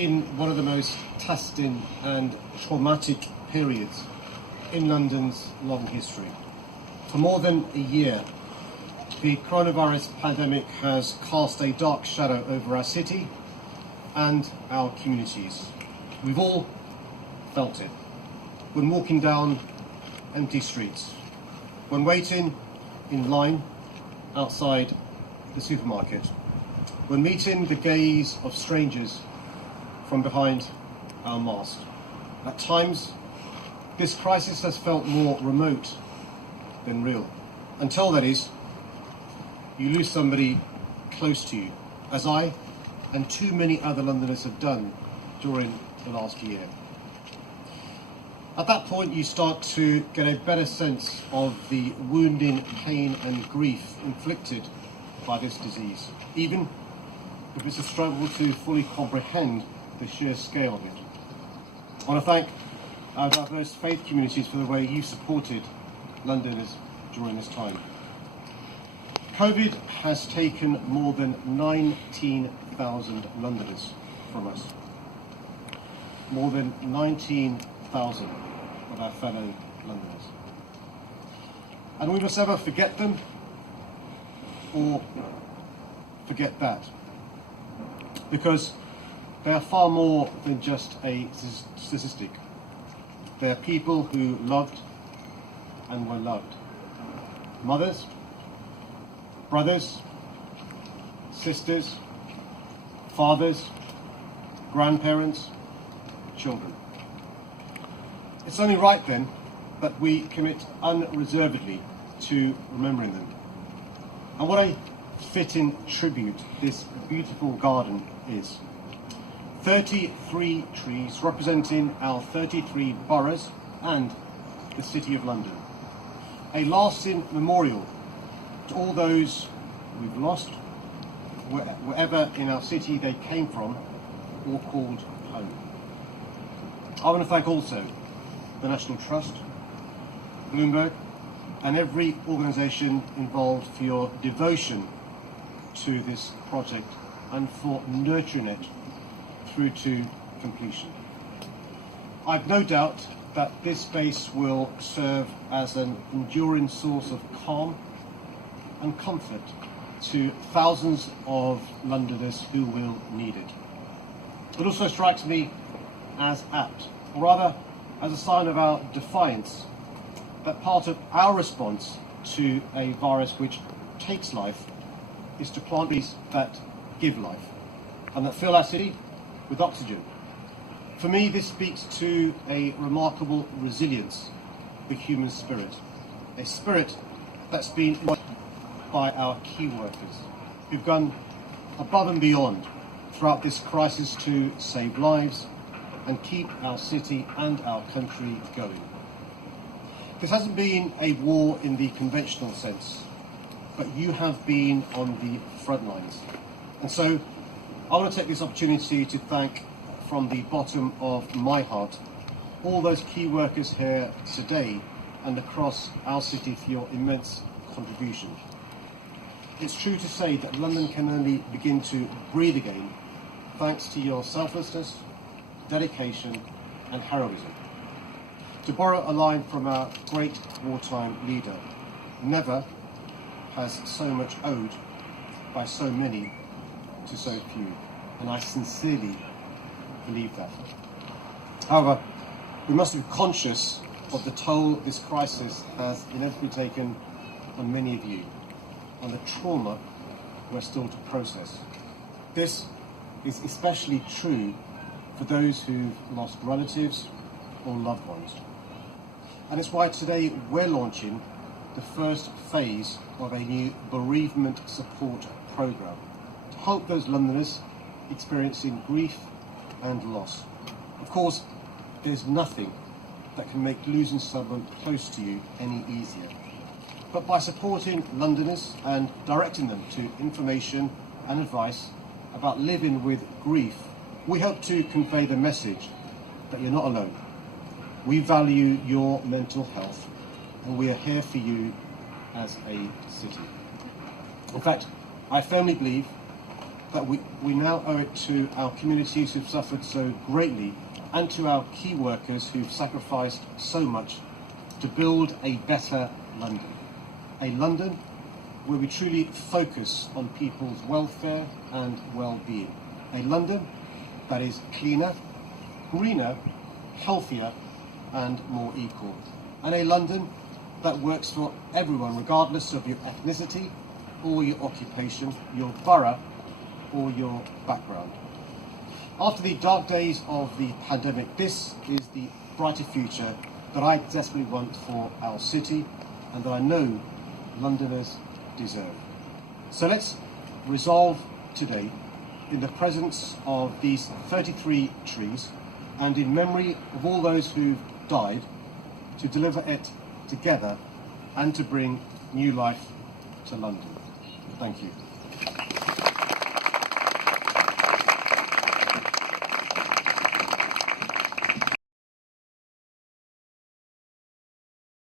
been one of the most testing and traumatic periods in London's long history. For more than a year, the coronavirus pandemic has cast a dark shadow over our city and our communities. We've all felt it. When walking down empty streets, when waiting in line outside the supermarket, when meeting the gaze of strangers from behind our mask. At times, this crisis has felt more remote than real. Until, that is, you lose somebody close to you, as I and too many other Londoners have done during the last year. At that point, you start to get a better sense of the wounding pain and grief inflicted by this disease, even if it's a struggle to fully comprehend the sheer scale of it. I want to thank our diverse faith communities for the way you've supported Londoners during this time. COVID has taken more than 19,000 Londoners from us. More than 19,000 of our fellow Londoners. And we must never forget them or forget that, because they are far more than just a statistic. They are people who loved and were loved. Mothers, brothers, sisters, fathers, grandparents, children. It's only right then that we commit unreservedly to remembering them. And what a fitting tribute this beautiful garden is. 33 trees representing our 33 boroughs and the City of London. A lasting memorial to all those we've lost, wherever in our city they came from or called home. I want to thank also the National Trust, Bloomberg, and every organisation involved for your devotion to this project and for nurturing it through to completion. I've no doubt that this space will serve as an enduring source of calm and comfort to thousands of Londoners who will need it. It also strikes me as apt, or rather as a sign of our defiance, that part of our response to a virus which takes life is to plant trees that give life and that fill our city with oxygen. For me, this speaks to a remarkable resilience of the human spirit, a spirit that's been embodied by our key workers who've gone above and beyond throughout this crisis to save lives and keep our city and our country going. This hasn't been a war in the conventional sense, but you have been on the front lines. And so I want to take this opportunity to thank from the bottom of my heart all those key workers here today and across our city for your immense contribution. It's true to say that London can only begin to breathe again thanks to your selflessness, dedication and heroism. To borrow a line from our great wartime leader, never has so much owed by so many to so few, and I sincerely believe that. However, we must be conscious of the toll this crisis has inevitably taken on many of you, and the trauma we're still to process. This is especially true for those who've lost relatives or loved ones. And it's why today we're launching the first phase of a new bereavement support programme to help those Londoners experiencing grief and loss. Of course, there's nothing that can make losing someone close to you any easier. But by supporting Londoners and directing them to information and advice about living with grief, we hope to convey the message that you're not alone. We value your mental health and we are here for you as a city. In fact, I firmly believe that we now owe it to our communities who've suffered so greatly and to our key workers who've sacrificed so much to build a better London. A London where we truly focus on people's welfare and well-being. A London that is cleaner, greener, healthier and more equal. And a London that works for everyone, regardless of your ethnicity or your occupation, your borough or your background. After the dark days of the pandemic, this is the brighter future that I desperately want for our city and that I know Londoners deserve. So let's resolve today, in the presence of these 33 trees and in memory of all those who've died, to deliver it together and to bring new life to London. Thank you.